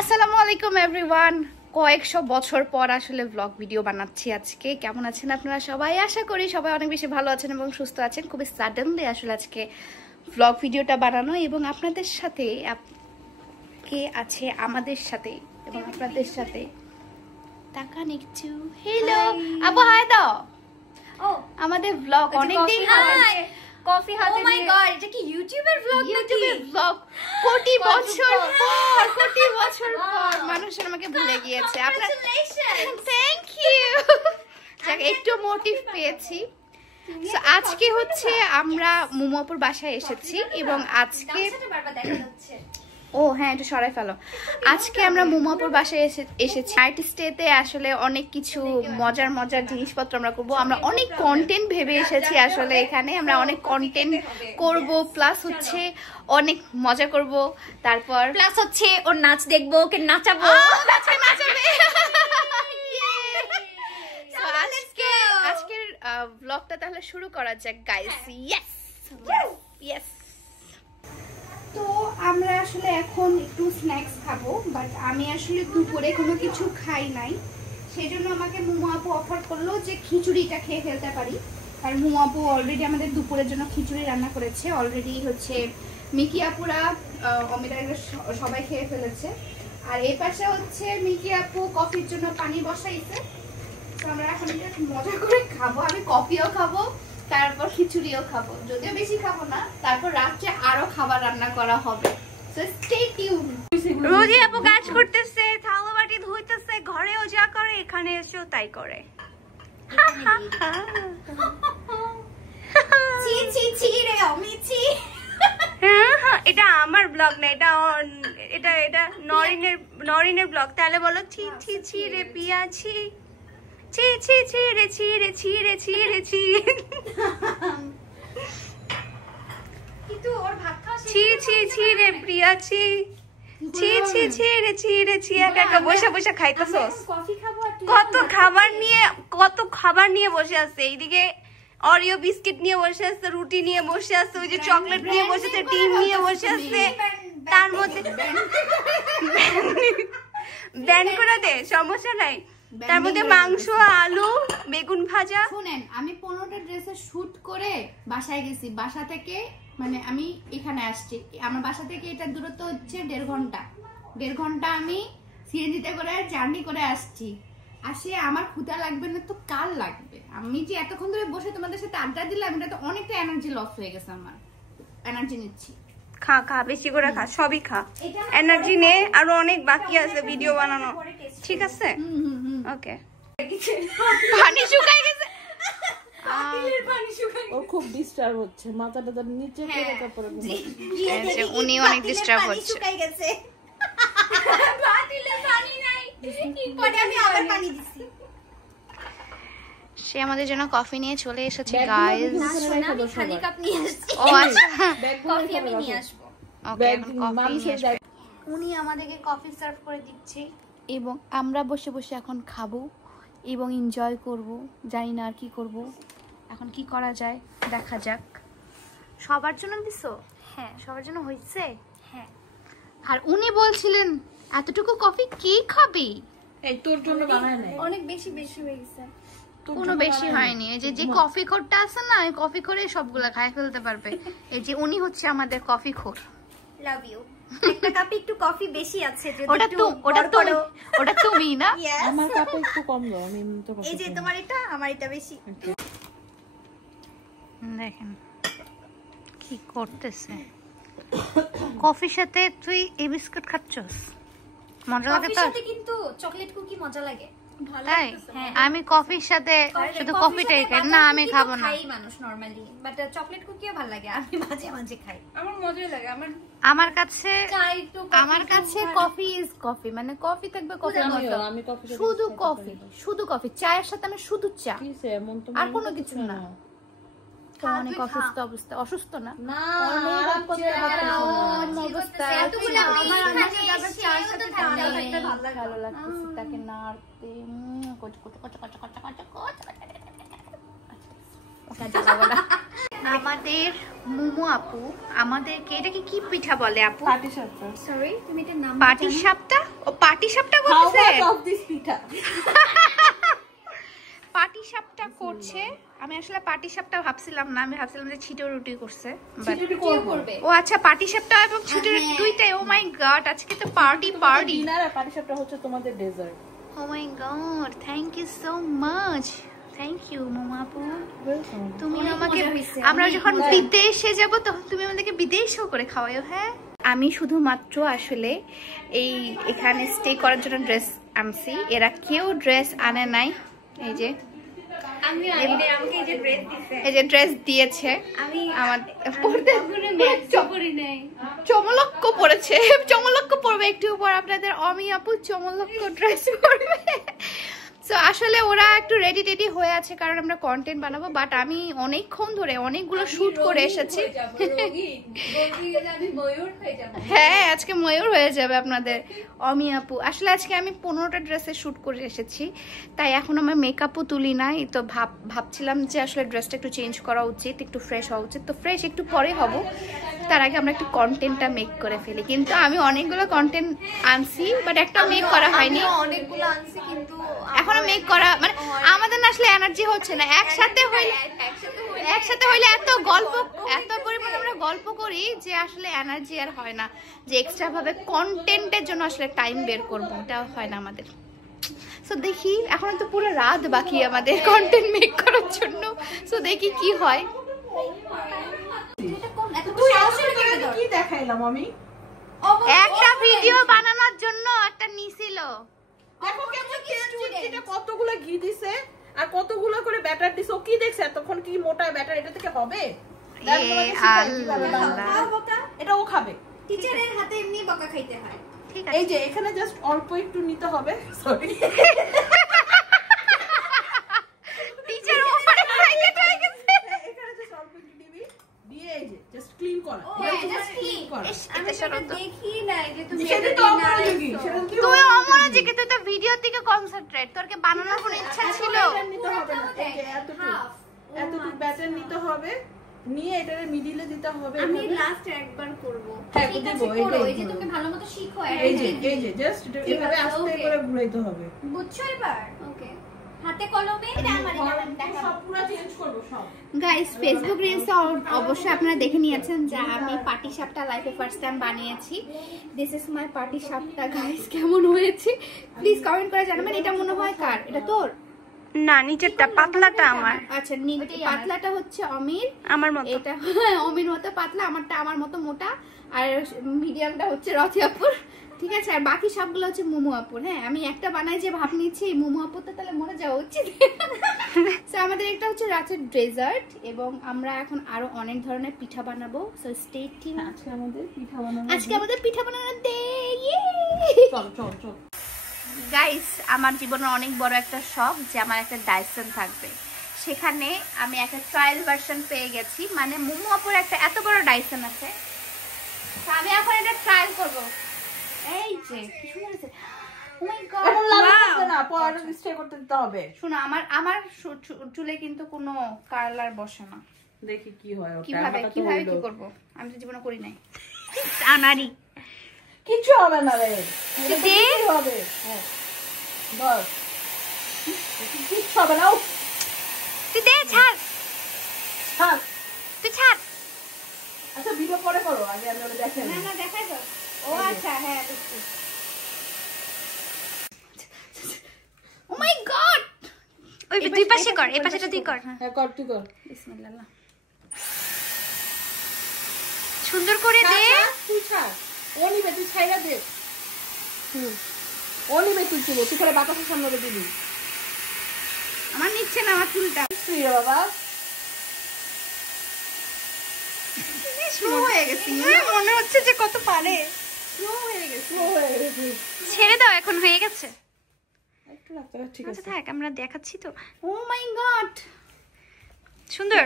আসসালামু আলাইকুম এভরিওয়ান। কয়েকশো বছর পর আসলে ব্লগ ভিডিও বানাচ্ছি আজকে। কেমন আছেন আপনারা সবাই? আশা করি সবাই অনেক বেশি ভালো আছেন এবং সুস্থ আছেন। খুবই সাডেনলি আসলে আজকে ব্লগ ভিডিওটা বানানো এবং আপনাদের সাথে কে আছে আমাদের সাথে এবং আপনাদের সাথে তাকান একটু। হ্যালো আপু, হাই দাও। ও আমাদের ব্লগ অনেকদিন কফি হাতে। ও মাই গড, এটা কি ইউটিউবের ব্লগ? ইউটিউবের ব্লগ কোটি বছর পর মানুষ আমাকে ভুলে গিয়েছে। আপনার থ্যাংক ইউ। একটু মোটিভ পেয়েছি। সো আজকে হচ্ছে আমরা মোমোপুর বাসায় এসেছি এবং আজকে ও হ্যাঁ একটু সরাই ফেলো। আজকে আমরা মোমোপুর বাসায় এসেছি। নাইট স্টেতে আসলে অনেক কিছু মজার জিনিসপত্র আমরা করব। আমরা অনেক কন্টেন্ট ভেবে এসেছি আসলে এখানে। আমরা অনেক কন্টেন্ট করব, প্লাস হচ্ছে অনেক মজা করব, তারপর প্লাস হচ্ছে ওর নাচ দেখবো, ওকে নাচাবো, নাচাবে। আজকের ব্লগটা তাহলে শুরু করা যাক গাইস। Yes yes. তো আমরা আসলে এখন একটু স্ন্যাক্স খাবো, বাট আমি আসলে দুপুরে কোনো কিছু খাই নাই। সেই জন্য আমাকে মোমো আপু অফার করলো যে খিচুড়িটা খেয়ে ফেলতে পারি। আর মোমো আপু অলরেডি আমাদের দুপুরের জন্য খিচুড়ি রান্না করেছে। অলরেডি হচ্ছে মিকি আপুরা, অমিতা সবাই খেয়ে ফেলেছে। আর এই পাশে হচ্ছে মিকি আপু কফির জন্য পানি বসাইছে। তো আমরা এখন একটু মজা করে খাবো। আমি কফিও খাবো, তারপর খিচুড়িও খাবো, যদিও বেশি খাবো না। তারপর রাত্রে আরো খাবার রান্না করা হবে। So stay tune. রোজি আপু কাজ করতেছে, থালা বাটি ধুইতেছে, ঘরেও যা করে এখানে এসেও তাই করে। ছি ছি ছি রে অমিছি। এটা আমার ব্লগ না, এটা নরিনের ব্লগ। তাহলে বলো ছি ছি ছি রে পিয়াছি, ছি ছি ছি রে ছি রে ছি রে ছি রে ছি। কিন্তু ওর ভাত খাওয়া শেষ। ছি ছি ছি রে প্রিয়াছি, ছি ছি ছি রে ছি রে ছি। একা একা বসে বসে খাইতেছস। কফি খাবো আর কত খাবার নিয়ে বসে আছে। এইদিকে অরিও বিস্কিট নিয়ে বসে আছে, রুটি নিয়ে বসে আছে, ওই যে চকলেট নিয়ে বসে আছে, ডিম নিয়ে বসে আছে। তার মধ্যে ব্যান করে দে, সমস্যা নাই। তার মধ্যে মাংস, আলু, বেগুন ভাজা। শুনেন, আমি 15টা ড্রেসে শুট করে বাসায় গেছি। বাসা থেকে মানে আমি এখানে আসছি, আমার বাসা থেকে এটা দূরত্ব হচ্ছে 1.5 ঘন্টা। 1.5 ঘন্টা আমি সিএনজিতে করে জার্নি করে আসছি। আসে আমার ক্ষুধা লাগবে না তো কাল লাগবে? আমি যে এতক্ষণ ধরে বসে তোমাদের সাথে আড্ডা দিলাম, এটা তো অনেকটা এনার্জি লস হয়ে গেছে। আমার এনার্জি নিচ্ছি। খা খা, বেশি করে খা, সবই খা, এনার্জি নে। আরো অনেক বাকি আছে ভিডিও বানানো, ঠিক আছে? ওকে। পানি শুকাই গেছে। ও খুব ডিস্টার্ব হচ্ছে, মাথাটা নিচে করে তারপরে উনি অনেক ডিস্টার্ব হচ্ছে। শুকাই গেছে, বাতিলে পানি নাই, পরে আমি আবার পানি দিছি। সে আমাদের জন্য কফি নিয়ে চলে এসেছে গাইস। না শোনা, আমি খালি কাপ নিয়ে আসছি। ও আচ্ছা, কফি আমি নিয়ে আসবো। ওকে, কফি নিয়ে আসবে। উনি আমাদেরকে কফি সার্ভ করে দিচ্ছে এবং আমরা বসে বসে এখন খাবো এবং এনজয় করব। জানি না আর কি করব, এখন কি করা যায় দেখা যাক। সবার জন্য দিছো? হ্যাঁ, সবার জন্য হয়েছে। হ্যাঁ। আর উনি বলছিলেন এতটুকু কফি কে খাবে? এই তোর জন্য বানায় নাই, অনেক বেশি হয়ে গেছে। কোনো বেশি হয়নি। এই যে কফি খোরটা আছে না, এই কফি খোরে সবগুলা খাই ফেলতে পারবে। এই যে উনি হচ্ছে আমাদের কফি খোর। Love you. একটা কাপে একটু কফি বেশি আছে, যদি ওটা তুমি না? আমার কাপে একটু কম দাও, আমি তো এই যে তোমার এটা, আমার এটা বেশি। দেখেন কি করতেছে। কফির সাথে তুই এই বিস্কুট খাচ্ছস? মজা লাগে তো? কফির সাথে কিন্তু চকলেট কুকি মজা লাগে। তাই আমি কফির সাথে শুধু কফিটাই খাই না, আমি খাবো না। খাই মানুষ নরমালি, বাট চকলেট কুকিও ভালো লাগে, আমি মাঝে মাঝে খাই। আমার মজাই লাগে। আমার কাছে চাই তো, কফি ইজ কফি, মানে কফি থাকবে কফির মতো। আমি কফি শুধু কফি, চায়ের সাথে আমি শুধু চা, কিসে এমন তো আর কোনো কিছু না। অনেক অসুস্থ অবস্থা। অসুস্থ না, না ভালো লাগতেছে তাকে নাড়তে। আমাদের মোমো আপু আমাদেরকে এটাকে কি পিঠা বলে আপু? পাটিসাপটা। সরি তুমি এটা নাম পাটিসাপটা? ও পাটিসাপটা করছে। অফ দিস পিঠা। পাটিসাপটা করছে। আমি আসলে পাটিসাপটা ভাবছিলাম না, আমি ভাবছিলাম যে ছিটো রুটি করছে। ছিটুটি করবে। ও আচ্ছা, পাটিসাপটা এবং ছিটো রুটি দুইটাই। ও মাই গড, আজকে তো পার্টি। ডিনার আর পাটিসাপটা হচ্ছে তোমাদের dessert. Oh my god, thank you so much. Thank you Momo আপু। তুমি আমাকে, আমরা যখন বিদেশে যাব তখন তুমি আমাদেরকে বিদেশেও করে খাওয়াইও। হ্যাঁ, আমি শুধুমাত্র আসলে এখানে স্টে করার জন্য ড্রেস আনছি, এরা কেউ ড্রেস আনে নাই। এই যে আমি আইডে আমাকে এই যে ড্রেস দিছে, এই যে ড্রেস দিয়েছে, আমি আমার পড়তে ম্যাচ করি নাই। চমলক্ষ পড়েছে, চমলক্ষ পড়বে একটু পর আপনাদের অমি আপু চমলক্ষ ড্রেস পরবে। সো আসলে ওরা একটু রেডি টেডি হয়ে আছে কারণ আমরা কন্টেন্ট বানাবো, বাট আমি অনেকক্ষণ ধরে অনেকগুলো শুট করে এসেছি। হ্যাঁ, আজকে ময়ূর হয়ে যাবে আপনাদের অমি আপু। আসলে আজকে আমি 15টা ড্রেসে শুট করে এসেছি, তাই এখন আমার মেকআপও তুলি নাই। তো ভাবছিলাম যে আসলে ড্রেসটা একটু চেঞ্জ করা উচিত, একটু ফ্রেশ হওয়া উচিত। তো ফ্রেশ একটু পরে হব, তার আগে আমরা একটু কন্টেন্টটা মেক করে ফেলি। কিন্তু আমি অনেকগুলো কন্টেন্ট আনছি, বাট একটা মেক করা হয়নি। অনেকগুলো আনছি কিন্তু এখনো মেক করা মানে আমাদের না আসলে এনার্জি হচ্ছে না। একসাথে হইলে এত পরিমাণে আমরা গল্প করি যে আসলে এনার্জি আর হয় না, যে এক্সট্রা ভাবে কন্টেন্টের জন্য আসলে টাইম বের করবো, এটা হয় না আমাদের। সো দেখি, এখন তো পুরো রাত বাকি আমাদের কন্টেন্ট মেক করার জন্য। সো দেখি কি হয়। কি দেখাইলাম আমি? একটা ভিডিও বানানোর জন্য একটা নিছিল। দেখো কেমন চিটচিটে, কতগুলো ঘি দিছে আর কতগুলো করে ব্যাটার দিছে। ও কি দেখছে এতক্ষণ? কি মোটা ব্যাটার, এটা থেকে হবে? এটা ও খাবে। টিচারের হাতে এমনি বকা খাইতে হয়। ঠিক আছে, এই যে এখানে জাস্ট অল্প একটু নিতে হবে। সরি, টিচার ওপরে খাইতে চাই গেছে। এখানে জাস্ট অল্প একটু দিবি, দিয়ে এই যে জাস্ট ক্লিন করা। জাস্ট ক্লিন করা। আমি সেটা দেখি নাই যে তুমি সেটা তো অমনোযোগী, সেটা কি তুই অমনোযোগী, তুই তো ভিডিওর দিকে কনসেন্ট্রেট। তোর কি বানানোর কোনো ইচ্ছা ছিল? ব্যাটার নিতে হবে না। এই যে এতটুকু ব্যাটার নিতে হবে, নিয়ে এটারে মিডিলে দিতে হবে। আমি এভাবে। লাস্ট একবার করব। হ্যাঁ, ঠিক আছে, দিব, করো। এইটাই এই যে করো। তুমি ভালোমতো শিখো। এই যে জাস্ট এভাবে আস্তে করে ঘুরাইতে হবে। বুঝছো এবার? ওকে, হাতে কলমে এটা আমার সব পুরো চেঞ্জ করব সব। গাইস, ফেসবুক রিলস অবশ্যই আপনারা দেখে নিয়েছেন যে আমি পাটিসাপটা লাইফে ফার্স্ট টাইম বানিয়েছি। This is my patishapta. Guys, কেমন হয়েছে প্লিজ কমেন্ট করে জানাবেন। এটা মনে হয় কার? এটা তোর না, নিচেরটা পাতলাটা আমার। আচ্ছা, পাতলাটা হচ্ছে অমির, আমার মতো। এটা অমির মতো পাতলা, আমারটা আমার মতো মোটা, আর মিডিয়ামটা হচ্ছে রথি আপুর। ঠিক আছে, আর বাকি সবগুলো হচ্ছে মোমো আপুর। হ্যাঁ, আমি একটা বানাই যে ভাব নিচ্ছি, মোমো আপুর তো তাহলে মরে যাওয়া উচিত। সো আমাদের একটা হচ্ছে রাতের ডেজার্ট, এবং আমরা এখন আরো অনেক ধরনের পিঠা বানাবো। So stay tune. আজকে আমাদের পিঠা বানানো। ডে। চল চল চল। গাইস, আমার জীবনের অনেক বড় একটা শখ যে আমার একটা ডাইসন থাকবে। সেখানে আমি একটা ট্রায়াল ভার্সন পেয়ে গেছি, মানে মোমো আপুর একটা এত বড় ডাইসন আছে। তো আমি এখন এটা ট্রায়াল করব। এই যে কি সুন্দর আছে। ও মাই গড, এখন লাগবে না, পরে স্টে করতে দিতে হবে। শোনো, আমার চুলে কিন্তু কোনো কালার বসে না। দেখি কি হয়। কিভাবে কি করব? আমি তো জীবনে করি নাই। আনারি কিছু হবে না রে, দে হবে। হ্যাঁ, বস কিছু হবে না। তুই দে, ছাড়, থাক। তুই ছাড়। আচ্ছা, ভিডিও পরে করো, আগে আমি ওটা দেখে না দেখাই দাও। ও আচ্ছা, হ্যাঁ দেখছি। ও মাই গড, ওই দুই পাশে কর, এই পাশেটা তুই কর। হ্যাঁ, কর তুই কর। বিসমিল্লাহ। সুন্দর করে দে। তুই ছাড়, ও নিবে, তুই ছাইরা দে। ও নিবে, তুই চুলো, তুই করে বাতাসের সামনে দিবি। আমার নিচ্ছে না আমার চুলটা। তুই বাবা স্লো হয়ে গেছে, মনে হচ্ছে যে কত পারে। স্লো হয়ে গেছে। ছেড়ে দাও, এখন হয়ে গেছে। একটু রাখতে, ঠিক আচ্ছা আছে। থাক, আমরা দেখাচ্ছি তো। ও মাই গড, সুন্দর।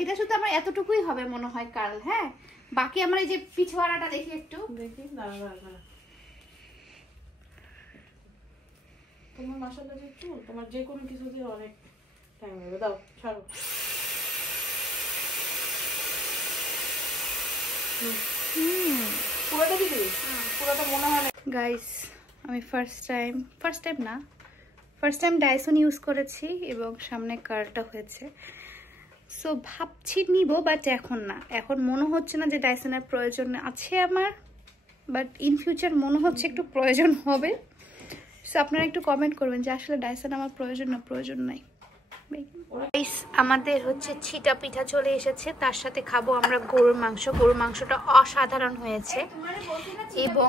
এটা শুধু আমার এতটুকুই হবে মনে হয় কার্ল। হ্যাঁ, বাকি আমার এই যে পিছওয়ারাটা দেখি একটু। দেখি, না। তোমার মাশাআল্লাহ যে চুল, তোমার যে কোনো কিছু দিয়ে অনেক টাইম লাগবে। দাও, ছাড়ো। পুরোটা দিবি? পুরোটা মনে হয় না। গাইস আমি ফার্স্ট টাইম ডাইসন ইউজ করেছি এবং সামনে কার্লটা হয়েছে, সো ভাবছি নিব, বাট এখন না। এখন মনে হচ্ছে না যে ডাইসনের প্রয়োজন আছে আমার, বাট ইন ফিউচার মনে হচ্ছে একটু প্রয়োজন হবে। সো আপনারা একটু কমেন্ট করবেন যে আসলে ডাইসন আমার প্রয়োজন নাই। আমাদের হচ্ছে ছিটা পিঠা চলে এসেছে, তার সাথে খাবো আমরা গরুর মাংস। গরুর মাংসটা অসাধারণ হয়েছে এবং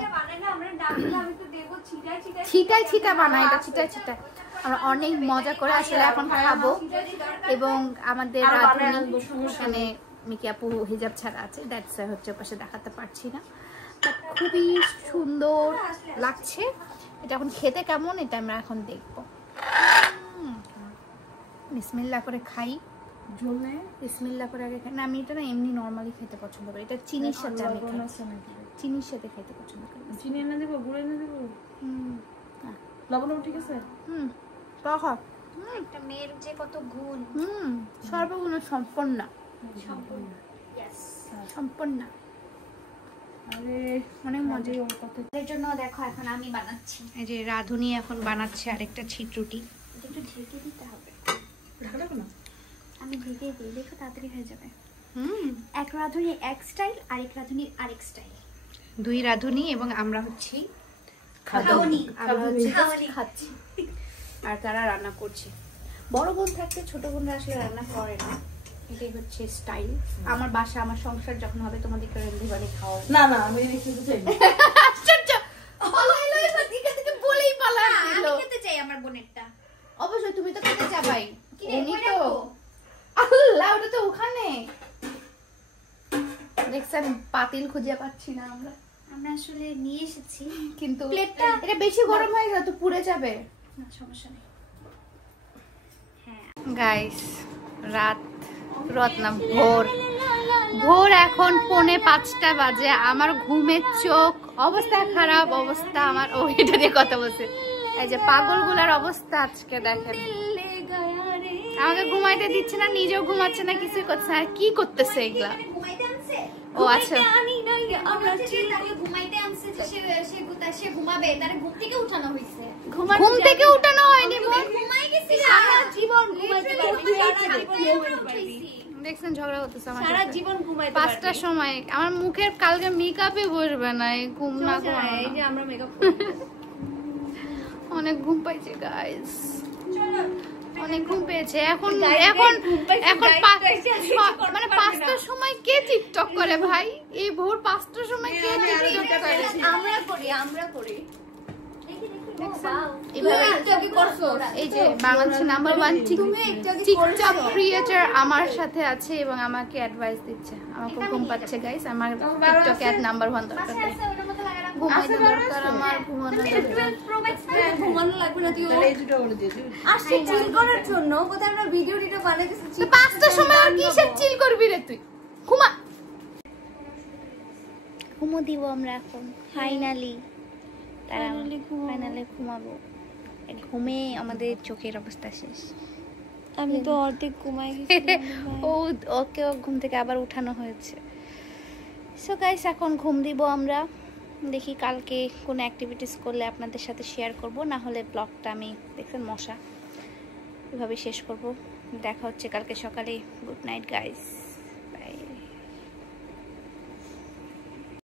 ছিটা বানাই, এটা ছিটা আমরা অনেক মজা করে আসলে এখন খাবো। এবং আমাদের মানে মিকি আপু হিজাব ছাড়া আছে, দ্যাটস হচ্ছে পাশে দেখাতে পারছি না, খুবই সুন্দর লাগছে। এটা এখন খেতে কেমন এটা আমরা এখন দেখবো। বিসমিল্লাহ করে খাই, বিসমিল্লাহ করে আগে খাই না। আমি এটা না এমনি নর্মালি খেতে পছন্দ করি, এটা চিনির সাথে আমি খাই, চিনির সাথে খেতে পছন্দ করি। চিনি এনে দেবো, গুড় এনে দেবো, লবণ ঠিক আছে। একটা মেয়ের যে কত গুণ, সর্বগুণ সম্পন্ন। আরে অনেক মজাই ওর কথা। এর জন্য দেখো এখন আমি বানাচ্ছি। এই যে রাধুনি এখন বানাচ্ছে আরেকটা ছিটরুটি। একটু ঢেকে দিতে হবে। ঢাকা না, আমি ঢেকে দিই, দেখো তাড়াতাড়ি হয়ে যাবে। এক রাঁধুনি এক স্টাইল, আরেক রাঁধুনি আরেক স্টাইল। দুই রাধুনি এবং আমরা হচ্ছি খাওনি। খাচ্ছি আর তারা রান্না করছে। বড় বোন থাকতে ছোট বোনরা আসলে রান্না করে না, এটাই হচ্ছে স্টাইল। আমার বাসা আমার সংসার যখন হবে তোমাদেরকে রেঁধে বাড়ি খাওয়া। না না আমি খেতে চাই। আশ্চর্য, বলেই পালা দিল। আমি খেতে চাই আমার বোনেরটা। অবশ্যই তুমি তো খেতে যাবাই। কি রে, উনি কই তো রাখবো? আল্লাহ, ওটা তো ওখানে। দেখছেন পাতিল খুঁজে পাচ্ছি না আমরা আসলে নিয়ে এসেছি, কিন্তু প্লেটটা এটা বেশি গরম হয়ে গেল তো পুড়ে যাবে। না সমস্যা নেই। হ্যাঁ গাইস রাত না ভোর এখন 4:45 বাজে। আমার ঘুমের চোখ অবস্থা খারাপ, অবস্থা আমার। ও এটা দিয়ে কথা বলছে। এই যে পাগলগুলার অবস্থা আজকে দেখেন, আমাকে ঘুমাইতে দিচ্ছে না, নিজেও ঘুমাচ্ছে না, কিছুই করছে না। কি করতেছে এগুলা? ঘুমাইতে আনছে। ও আচ্ছা, আমরা তাকে ঘুমাইতে আনছে যে সে ঘুমাবে, তার ঘুম থেকে উঠানো হইছে। ঘুম থেকে উঠানো হয়নি বোন, ঘুমাই গেছি সারা জীবন ঘুমাইতে পারবি। দেখছেন ঝগড়া করতেছে আমার সারা সাথে। জীবন ঘুমাইতে 5টার সময় আমার মুখের কালকে মেকআপে বসবে না, এই ঘুম না ঘুমানো। এই যে আমরা মেকআপ অনেক ঘুম পাইছে গাইস, অনেক ঘুম পেয়েছে। এখন মানে 5টার সময় কে টিকটক করে ভাই? এই ভোর 5টার সময় কে টিকটক করে? আমরা করি এই যে বাংলাদেশের নাম্বার 1 টিকটক ক্রিয়েটর আমার সাথে আছে এবং আমাকে অ্যাডভাইস দিচ্ছে। আমাকে ঘুম পাচ্ছে গাইস, আমার টিকটক এর নাম্বার 1 দরকার নেই, ঘুমাইতে দরকার, আমার ঘুমানো দরকার। ঘুমানো লাগবে না, তুই তাহলে এই দুটো ওরে দিয়ে দিবি। আসছে চিল করার জন্য। কোথায় আমরা ভিডিও বানাইতেছি। 5টার সময় আর কিসের চিল করবি রে তুই? ঘুমা। ঘুমো দিব আমরা এখন ফাইনালি ঘুমাবো। ঘুমে আমাদের চোখের অবস্থা শেষ। আমি তো অর্ধেক ঘুমাই ওকে ঘুম থেকে আবার উঠানো হয়েছে। সো গাইস এখন ঘুম দিব আমরা। দেখি কালকে কোন অ্যাক্টিভিটিস করলে আপনাদের সাথে শেয়ার করব, না হলে ব্লগটা আমি দেখছেন মশা এভাবে শেষ করব। দেখা হচ্ছে কালকে সকালে। Good night guys.